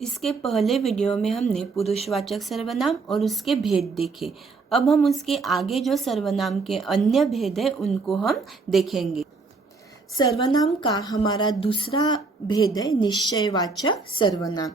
इसके पहले वीडियो में हमने पुरुषवाचक सर्वनाम और उसके भेद देखे। अब हम उसके आगे जो सर्वनाम के अन्य भेद है उनको हम देखेंगे। सर्वनाम का हमारा दूसरा भेद है निश्चयवाचक सर्वनाम।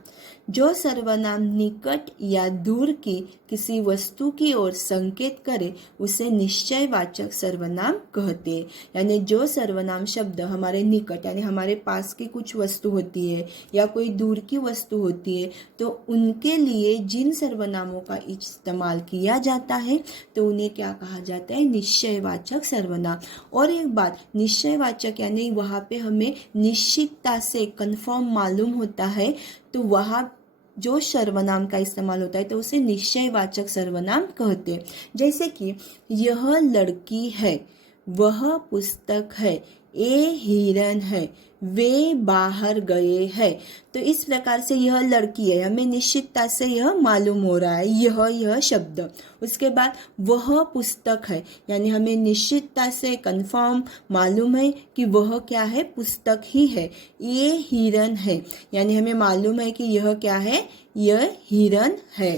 जो सर्वनाम निकट या दूर की किसी वस्तु की ओर संकेत करे उसे निश्चयवाचक सर्वनाम कहते हैं। यानी जो सर्वनाम शब्द हमारे निकट यानी हमारे पास की कुछ वस्तु होती है या कोई दूर की वस्तु होती है, तो उनके लिए जिन सर्वनामों का इस्तेमाल किया जाता है तो उन्हें क्या कहा जाता है? निश्चयवाचक सर्वनाम। और एक बात, निश्चयवाचक यानी वहाँ पे हमें निश्चितता से कंफर्म मालूम होता है, तो वहाँ जो सर्वनाम का इस्तेमाल होता है तो उसे निश्चयवाचक सर्वनाम कहते हैं। जैसे कि यह लड़की है, वह पुस्तक है, ये हिरन है, वे बाहर गए हैं। तो इस प्रकार से यह लड़की है, हमें निश्चितता से यह मालूम हो रहा है, यह शब्द। उसके बाद वह पुस्तक है, यानी हमें निश्चितता से कंफर्म मालूम है कि वह क्या है? पुस्तक ही है। ये हिरन है, यानी हमें मालूम है कि यह क्या है? यह हिरन है।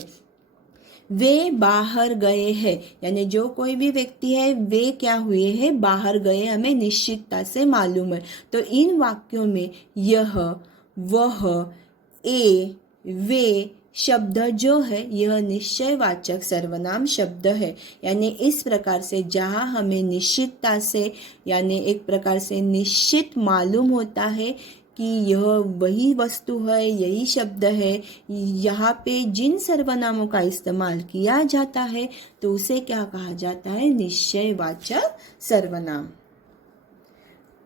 वे बाहर गए हैं, यानी जो कोई भी व्यक्ति है वे क्या हुए हैं? बाहर गए, हमें निश्चितता से मालूम है। तो इन वाक्यों में यह, वह, ए, वे शब्द जो है यह निश्चयवाचक सर्वनाम शब्द है। यानी इस प्रकार से जहाँ हमें निश्चितता से यानी एक प्रकार से निश्चित मालूम होता है कि यह वही वस्तु है, यही शब्द है, यहाँ पे जिन सर्वनामों का इस्तेमाल किया जाता है तो उसे क्या कहा जाता है? निश्चयवाचक सर्वनाम।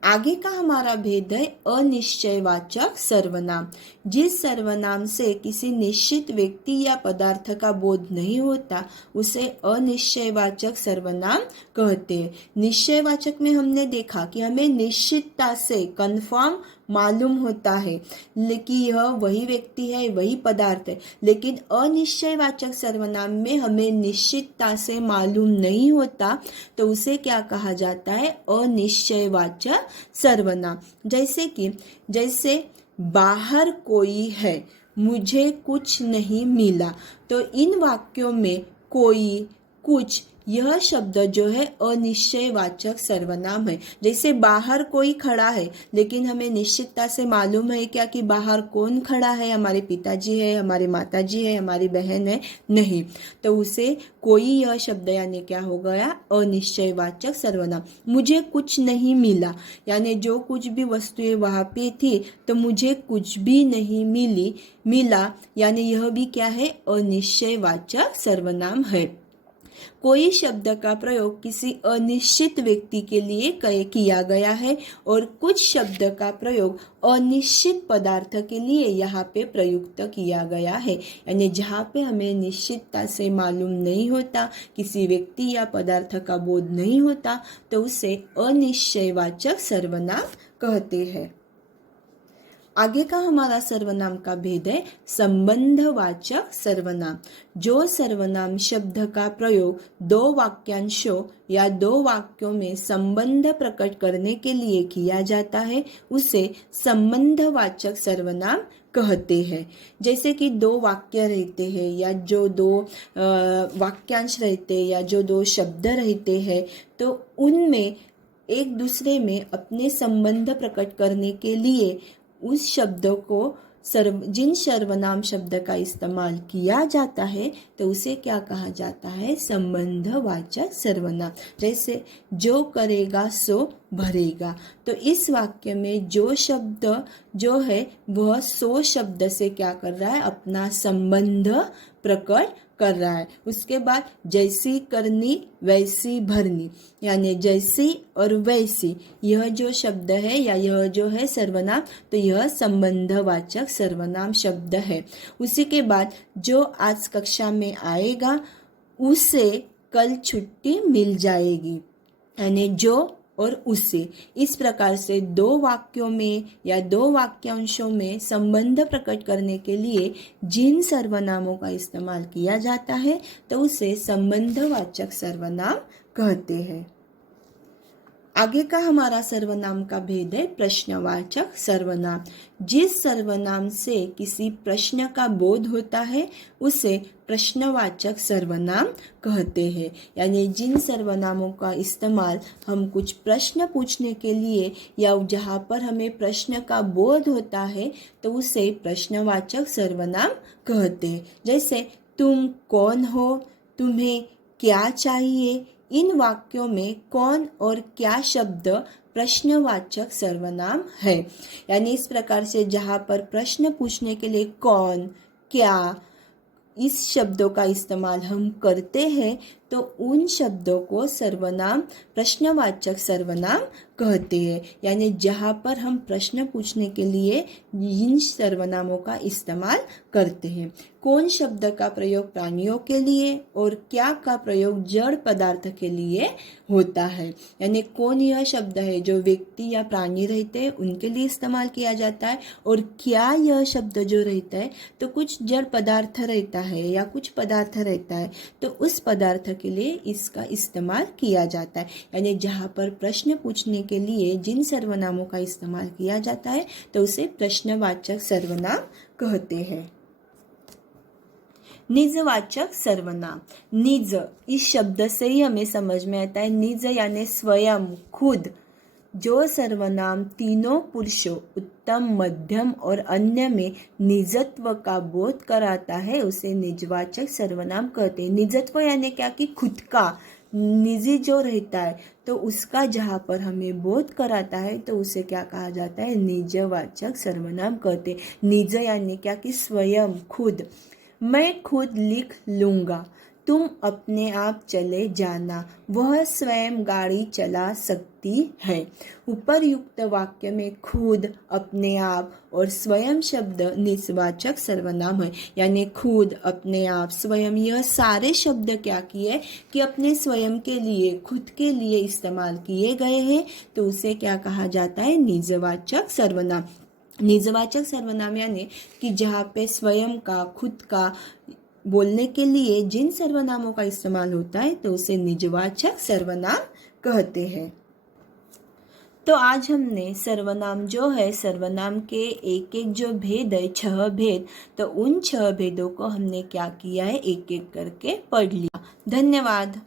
आगे का हमारा भेद है अनिश्चयवाचक सर्वनाम। जिस सर्वनाम से किसी निश्चित व्यक्ति या पदार्थ का बोध नहीं होता उसे अनिश्चयवाचक सर्वनाम कहते हैं। निश्चयवाचक में हमने देखा कि हमें निश्चितता से कंफर्म मालूम होता है कि यह वही व्यक्ति है, वही पदार्थ है। लेकिन अनिश्चयवाचक सर्वनाम में हमें निश्चितता से मालूम नहीं होता तो उसे क्या कहा जाता है? अनिश्चयवाचक सर्वनाम। जैसे बाहर कोई है, मुझे कुछ नहीं मिला। तो इन वाक्यों में कोई, कुछ, यह शब्द जो है अनिश्चयवाचक सर्वनाम है। जैसे बाहर कोई खड़ा है, लेकिन हमें निश्चितता से मालूम है क्या कि बाहर कौन खड़ा है? हमारे पिताजी है, हमारी माताजी है, हमारी बहन है? नहीं। तो उसे कोई, यह शब्द यानी क्या हो गया? अनिश्चयवाचक सर्वनाम। मुझे कुछ नहीं मिला, यानी जो कुछ भी वस्तुएं वहाँ पे थी तो मुझे कुछ भी नहीं मिला, यानी यह भी क्या है? अनिश्चयवाचक सर्वनाम है। कोई शब्द का प्रयोग किसी अनिश्चित व्यक्ति के लिए किया गया है और कुछ शब्द का प्रयोग अनिश्चित पदार्थ के लिए यहाँ पे प्रयुक्त किया गया है। यानी जहाँ पे हमें निश्चितता से मालूम नहीं होता, किसी व्यक्ति या पदार्थ का बोध नहीं होता, तो उसे अनिश्चयवाचक सर्वनाम कहते हैं। आगे का हमारा सर्वनाम का भेद है संबंधवाचक सर्वनाम। जो सर्वनाम शब्द का प्रयोग दो वाक्यांशों या दो वाक्यों में संबंध प्रकट करने के लिए किया जाता है उसे संबंधवाचक सर्वनाम कहते हैं। जैसे कि दो वाक्य रहते हैं या जो दो वाक्यांश रहते हैं या जो दो शब्द रहते हैं, तो उनमें एक दूसरे में अपने संबंध प्रकट करने के लिए उस शब्द को जिन सर्वनाम शब्द का इस्तेमाल किया जाता है तो उसे क्या कहा जाता है? संबंधवाचक सर्वनाम। जैसे जो करेगा सो भरेगा। तो इस वाक्य में जो शब्द जो है वह सो शब्द से क्या कर रहा है? अपना संबंध प्रकट कर रहा है। उसके बाद जैसी करनी वैसी भरनी, यानी जैसी और वैसी, यह जो शब्द है या यह जो है सर्वनाम, तो यह संबंधवाचक सर्वनाम शब्द है। उसी के बाद जो आज कक्षा में आएगा उसे कल छुट्टी मिल जाएगी, यानी जो और उसे। इस प्रकार से दो वाक्यों में या दो वाक्यांशों में संबंध प्रकट करने के लिए जिन सर्वनामों का इस्तेमाल किया जाता है तो उसे संबंधवाचक सर्वनाम कहते हैं। आगे का हमारा सर्वनाम का भेद है प्रश्नवाचक सर्वनाम। जिस सर्वनाम से किसी प्रश्न का बोध होता है उसे प्रश्नवाचक सर्वनाम कहते हैं। यानी जिन सर्वनामों का इस्तेमाल हम कुछ प्रश्न पूछने के लिए या जहाँ पर हमें प्रश्न का बोध होता है तो उसे प्रश्नवाचक सर्वनाम कहते हैं। जैसे तुम कौन हो, तुम्हें क्या चाहिए, इन वाक्यों में कौन और क्या शब्द प्रश्नवाचक सर्वनाम है। यानी इस प्रकार से जहाँ पर प्रश्न पूछने के लिए कौन, क्या, इस शब्दों का इस्तेमाल हम करते हैं तो उन शब्दों को सर्वनाम प्रश्नवाचक सर्वनाम कहते हैं। यानी जहाँ पर हम प्रश्न पूछने के लिए इन सर्वनामों का इस्तेमाल करते हैं। कौन शब्द का प्रयोग प्राणियों के लिए और क्या का प्रयोग जड़ पदार्थ के लिए होता है। यानी कौन यह शब्द है जो व्यक्ति या प्राणी रहते हैं उनके लिए इस्तेमाल किया जाता है, और क्या यह शब्द जो रहता है तो कुछ जड़ पदार्थ रहता है या कुछ पदार्थ रहता है तो उस पदार्थ के लिए इसका इस्तेमाल किया जाता है। यानी जहाँ पर प्रश्न पूछने के लिए जिन सर्वनामों का इस्तेमाल किया जाता है तो उसे प्रश्नवाचक सर्वनाम कहते हैं। निजवाचक सर्वनाम। निज इस शब्द से ही हमें समझ में आता है। निज यानी स्वयं, खुद। जो सर्वनाम तीनों पुरुषों उत्तम, मध्यम और अन्य में निजत्व का बोध कराता है उसे निजवाचक सर्वनाम कहते हैं। निजत्व यानी क्या कि खुद का, निजी जो रहता है तो उसका जहाँ पर हमें बोध कराता है तो उसे क्या कहा जाता है, निजवाचक सर्वनाम कहते हैं। निज यानी क्या कि स्वयं, खुद। मैं खुद लिख लूँगा, तुम अपने आप चले जाना, वह स्वयं गाड़ी चला सकती है। उपरयुक्त वाक्य में खुद, अपने आप और स्वयं शब्द निजवाचक सर्वनाम है। यानी खुद, अपने आप, स्वयं, यह सारे शब्द क्या किए कि अपने स्वयं के लिए, खुद के लिए इस्तेमाल किए गए हैं तो उसे क्या कहा जाता है, निजवाचक सर्वनाम। निजवाचक सर्वनाम यानी कि जहाँ पे स्वयं का, खुद का बोलने के लिए जिन सर्वनामों का इस्तेमाल होता है तो उसे निजवाचक सर्वनाम कहते हैं। तो आज हमने सर्वनाम जो है, सर्वनाम के एक एक जो भेद है, 6 भेद, तो उन 6 भेदों को हमने क्या किया है, एक एक करके पढ़ लिया। धन्यवाद।